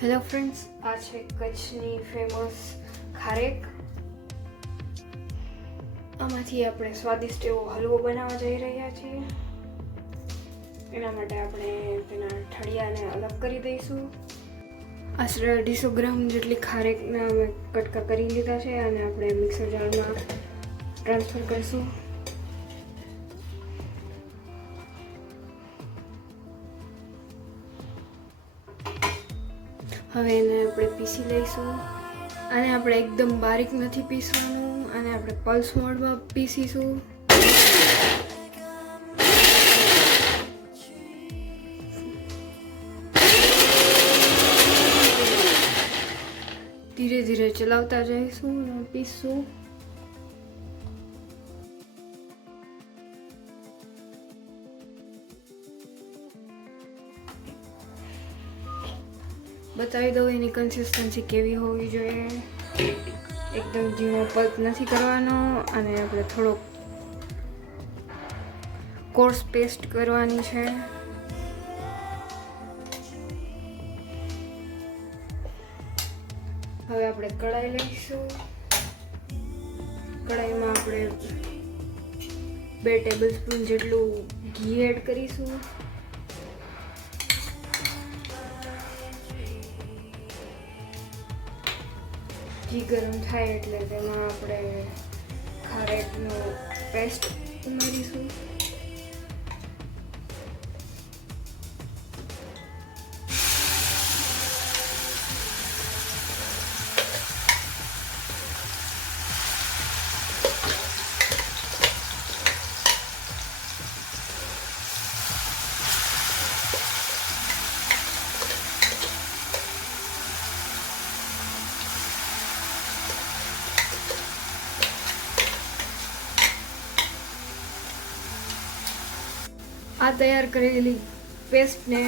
Hello friends, આ છે કચ્છની ફેમસ ખારેક. આમાંથી આપણે સ્વાદિષ્ટ એવો હલવો બનાવવા જઈ રહ્યા છીએ. એના માટે આપણે તેના ઠળિયાને અલગ કરી દઈશું. આશરે 250 ગ્રામ જેટલી ખારેકના અમે કટકા કરી લીધા છે અને આપણે મિક્સર જારમાં ટ્રાન્સફર કરીશું. હવે એને આપણે પીસી લઈશું. આને આપણે એકદમ બારીક નથી પીસવાનું, આને આપણે પલ્સ મોડમાં પીસીશું. ધીરે ધીરે ચલાવતા જઈશું અને પીસશું. બતાવી દઉં એની કન્સિસ્ટન્સી કેવી હોવી જોઈએ. એકદમ ઝીણો પલ્પ નથી કરવાનો અને આપણે થોડો કોર્સ પેસ્ટ કરવાની છે. હવે આપણે કઢાઈ લઈશું. કઢાઈમાં આપણે 2 ટેબલસ્પૂન જેટલું ઘી એડ કરીશું. ઘી ગરમ થાય એટલે તેમાં આપણે ખારેકનો પેસ્ટ ઉમેરીશું. આ તૈયાર કરેલી પેસ્ટને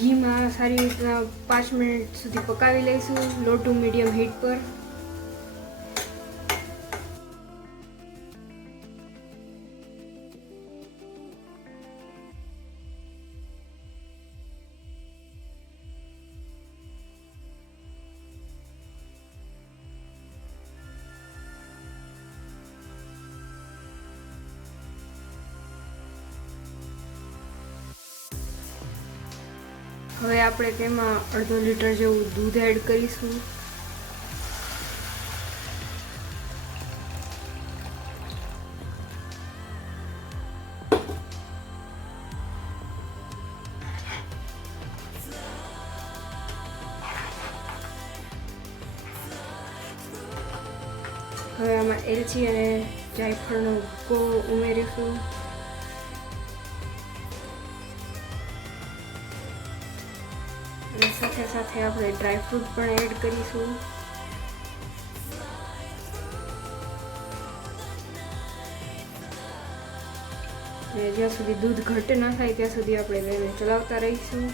ઘીમાં સારી રીતના 5 મિનિટ સુધી પકાવી લઈશું, લો ટુ મીડિયમ હીટ પર. હવે આપણે તેમાં 1/2 લીટર જેવું દૂધ એડ કરીશું. હવે આમાં એલચી અને જાયફળનો ભૂકો ઉમેરીશું. અને સાથે સાથે આપણે ડ્રાયફ્રૂટ પણ એડ કરીશું. અને જ્યાં સુધી દૂધ ઘટ ના થાય ત્યાં સુધી આપણે તેને ચલાવતા રહીશું.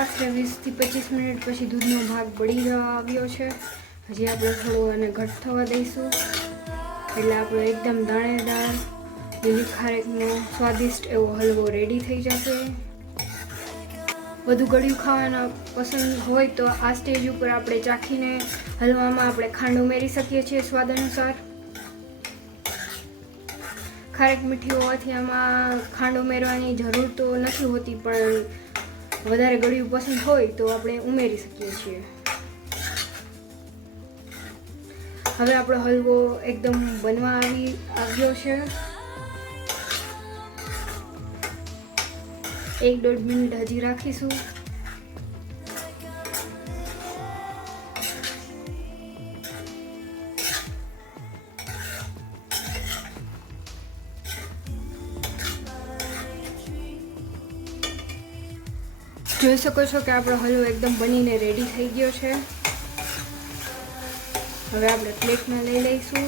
આશરે 20 થી 25 મિનિટ પછી દૂધનો ભાગ બળી જવા આવ્યો છે. હજી આપણે થોડું આને ઘટ થવા દઈશું એટલે આપણો એકદમ દાણેદાર લીલી ખારેકનો સ્વાદિષ્ટ એવો હલવો રેડી થઈ જશે. વધુ ગળ્યું ખાવાના પસંદ હોય તો આ સ્ટેજ ઉપર આપણે ચાખીને હલવામાં આપણે ખાંડ ઉમેરી શકીએ છીએ સ્વાદ અનુસાર. ખારેક મીઠી હોવાથી આમાં ખાંડ ઉમેરવાની જરૂર તો નથી હોતી, પણ વધારે ગળ્યું પસંદ હોય તો આપણે ઉમેરી શકીએ છીએ. હવે આપણો હલવો એકદમ બનવા આવ્યો છે. 1-1.5 મિનિટ હજી રાખીશું. જોઈ શકો છો કે આપણો હલવો એકદમ બનીને રેડી થઈ ગયો છે. હવે આપણે પ્લેટમાં લઈ લઈશું.